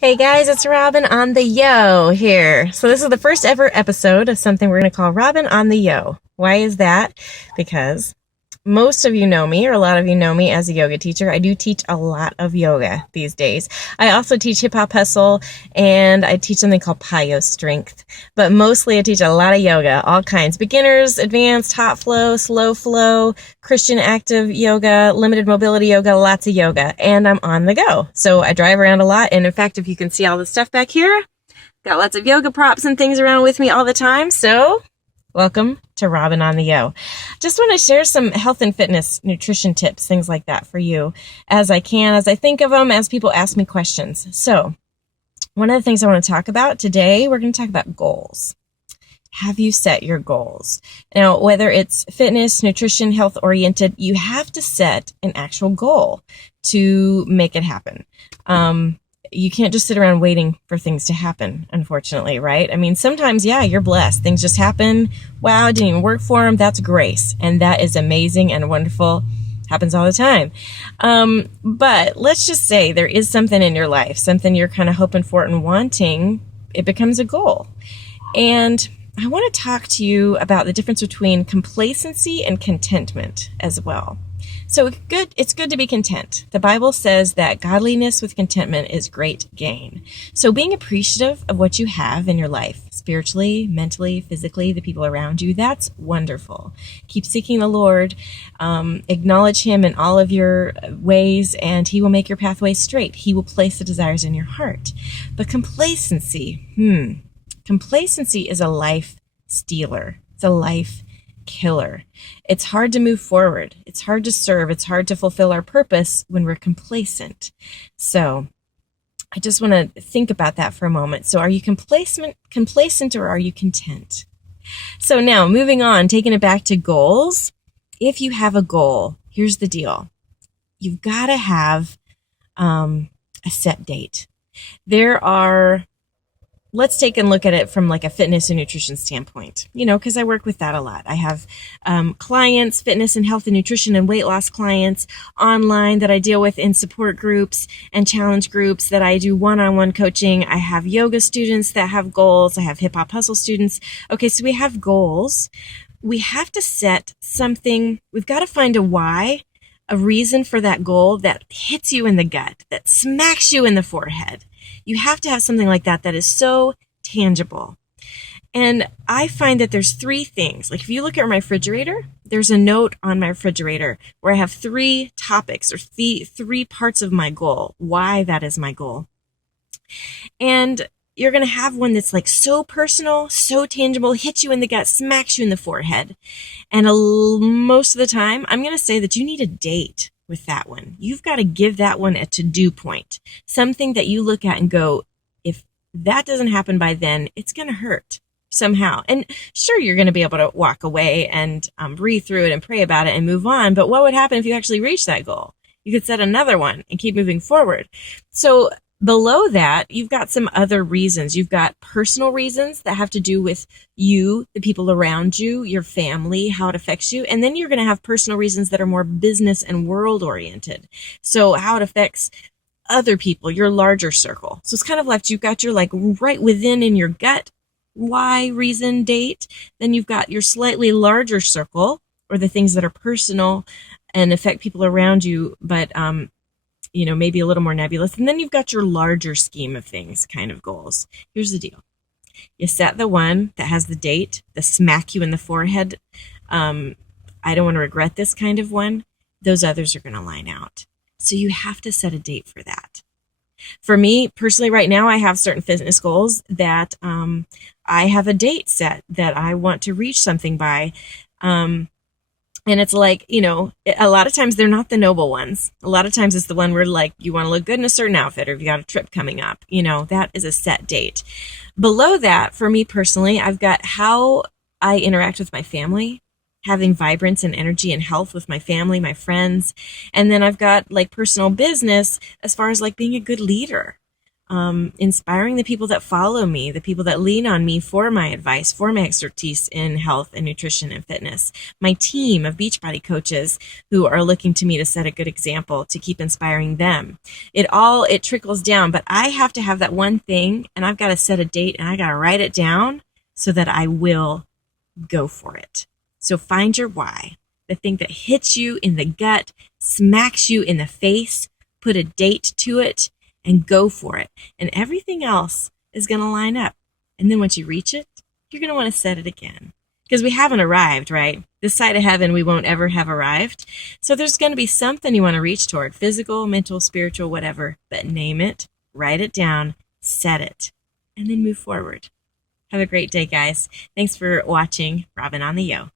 Hey guys, it's Robyn on the Yo here. So this is the first ever episode of something we're going to call Robyn on the Yo. Why is that? Because most of you know me, or a lot of you know me as a yoga teacher. I do teach a lot of yoga these days. I also teach hip hop hustle, and I teach something called plyo strength. But mostly I teach a lot of yoga, all kinds. Beginners, advanced, hot flow, slow flow, Christian active yoga, limited mobility yoga, lots of yoga. And I'm on the go. So I drive around a lot. And in fact, if you can see all the stuff back here, got lots of yoga props and things around with me all the time. So welcome to Robyn on the Yo. Just want to share some health and fitness, nutrition tips, things like that for you as I can, as I think of them, as people ask me questions. So one of the things I want to talk about today, we're going to talk about goals. Have you set your goals? Now, whether it's fitness, nutrition, health oriented, you have to set an actual goal to make it happen. You can't just sit around waiting for things to happen, unfortunately, right? I mean, sometimes, yeah, you're blessed. Things just happen. Wow, I didn't even work for them. That's grace. And that is amazing and wonderful. Happens all the time. But let's just say there is something in your life, something you're kind of hoping for and wanting. It becomes a goal. And I want to talk to you about the difference between complacency and contentment as well. So it's good to be content. The Bible says that godliness with contentment is great gain. So being appreciative of what you have in your life, spiritually, mentally, physically, the people around you, that's wonderful. Keep seeking the Lord, acknowledge Him in all of your ways, and He will make your pathways straight. He will place the desires in your heart. But complacency is a life stealer. It's a life killer. It's hard to move forward. It's hard to serve. It's hard to fulfill our purpose when we're complacent. So I just want to think about that for a moment. So are you complacent or are you content? So now moving on, taking it back to goals. If you have a goal, here's the deal. You've got to have a set date. Let's take a look at it from like a fitness and nutrition standpoint, because I work with that a lot. I have clients, fitness and health and nutrition and weight loss clients online that I deal with in support groups and challenge groups that I do one-on-one coaching. I have yoga students that have goals. I have hip hop hustle students. Okay, so we have goals. We have to set something. We've got to find a why, a reason for that goal that hits you in the gut, that smacks you in the forehead. You have to have something like that is so tangible. And I find that there's three things. Like if you look at my refrigerator, there's a note on my refrigerator where I have three topics or three parts of my goal, why that is my goal. And you're going to have one that's like so personal, so tangible, hits you in the gut, smacks you in the forehead. And most of the time, I'm going to say that you need a date with that one. You've got to give that one a to-do point, something that you look at and go, if that doesn't happen by then, it's going to hurt somehow. And sure, you're going to be able to walk away and breathe through it and pray about it and move on. But what would happen if you actually reach that goal? You could set another one and keep moving forward. So below that, you've got some other reasons. You've got personal reasons that have to do with you, the people around you, your family, how it affects you. And then you're going to have personal reasons that are more business and world oriented. So how it affects other people, your larger circle. So it's kind of left, you've got your like right within in your gut, why, reason, date. Then you've got your slightly larger circle or the things that are personal and affect people around you, but maybe a little more nebulous. And then you've got your larger scheme of things kind of goals. Here's the deal. You set the one that has the date, the smack you in the forehead. I don't want to regret this kind of one. Those others are going to line out. So you have to set a date for that. For me personally, right now, I have certain fitness goals that I have a date set that I want to reach something by. And it's like, a lot of times they're not the noble ones. A lot of times it's the one where like you want to look good in a certain outfit or if you got a trip coming up, that is a set date. Below that, for me personally, I've got how I interact with my family, having vibrance and energy and health with my family, my friends. And then I've got like personal business as far as like being a good leader. inspiring the people that follow me, the people that lean on me for my advice, for my expertise in health and nutrition and fitness, my team of Beachbody coaches who are looking to me to set a good example, to keep inspiring them. It trickles down, but I have to have that one thing, and I've got to set a date, and I got to write it down so that I will go for it. So find your why, the thing that hits you in the gut, smacks you in the face, put a date to it, and go for it. And everything else is going to line up. And then once you reach it, you're going to want to set it again. Because we haven't arrived, right? This side of heaven, we won't ever have arrived. So there's going to be something you want to reach toward, physical, mental, spiritual, whatever. But name it, write it down, set it, and then move forward. Have a great day, guys. Thanks for watching Robyn on the Yo.